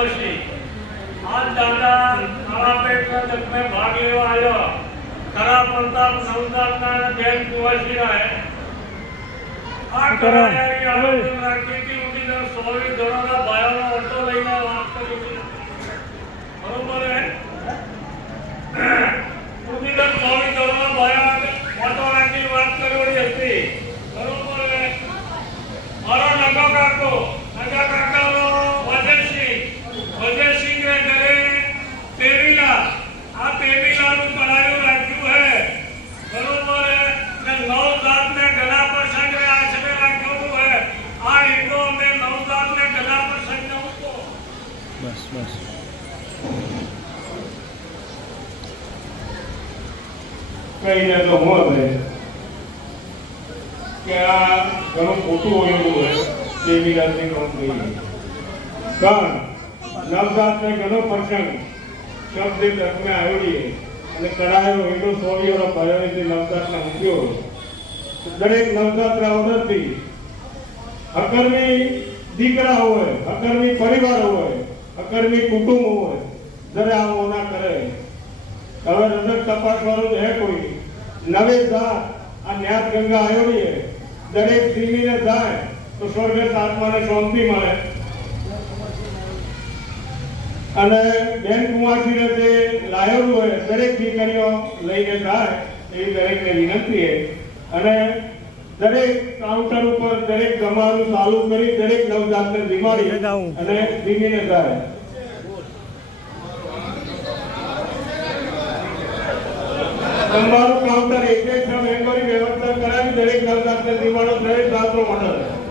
કુંવરસિંહ आज दादा कालापेट में भाग लेवा आयो खरा प्रताप संस्थाना बेन कुंवरसिंह है आ करायारी आयोजन राखी थी उठी तो 100 धोरणा भाईओनो ऑटो लईने વાત કરી હતી બરોબર હે ઉઠી તો 100 ધોરણा ભાઈઓ ઓટો રાખી વાત કરી હતી બરોબર હે મારો નગા કાકાનો વજયસિંહ ને ઘરે તેવીલા આ તેવીલાનું કરાયું રાખ્યું હે બરોબર હે ને નવજાત ને ગલા પર સંગે આશરે રાખ્યું હે આ ઈંડો અમે નવજાત ને ગલા પર સંગે ઉતો બસ બસ કહીને તો મોત હે કે આ ઘણું ખોટું હોય તેવીલાની કંપની કારણ નવજાત ને ઘણો પ્રસંગ શબ્દ તકમે આવ્યો અને કરાયો એનો સોવીઓનો ભરણથી નવજાત ને મૂક્યો દરેક નવજાત રાવણથી અકર્મી દીકરા હોય અકર્મી પરિવાર હોય અકર્મી કુટુંબ હોય જરા આવો ના કરે હવે રજત તપાસવાનું હે કોઈ નવે જાત આ ન્યાત ગંગા આવ્યો દરેક જીવીને જાય તો સ્વર્ગ આત્માને શાંતિ મળે અને બેન કુંવરસિંહને જે લાયેલું હોય દરેક દીકરીઓ લઈને જાય એવી દરેકને વિનંતી છે અને દરેક કાઉન્ટર ઉપર દરેક જમાનું ચાલુ કરી દરેક નવજાતને જીમાડી અને જીમીને જાય જમવાનું કાઉન્ટર એક એક વ્યવસ્થા કરાવી દરેક નવજાતને જીમાડો દરેક જાતનો મંડળ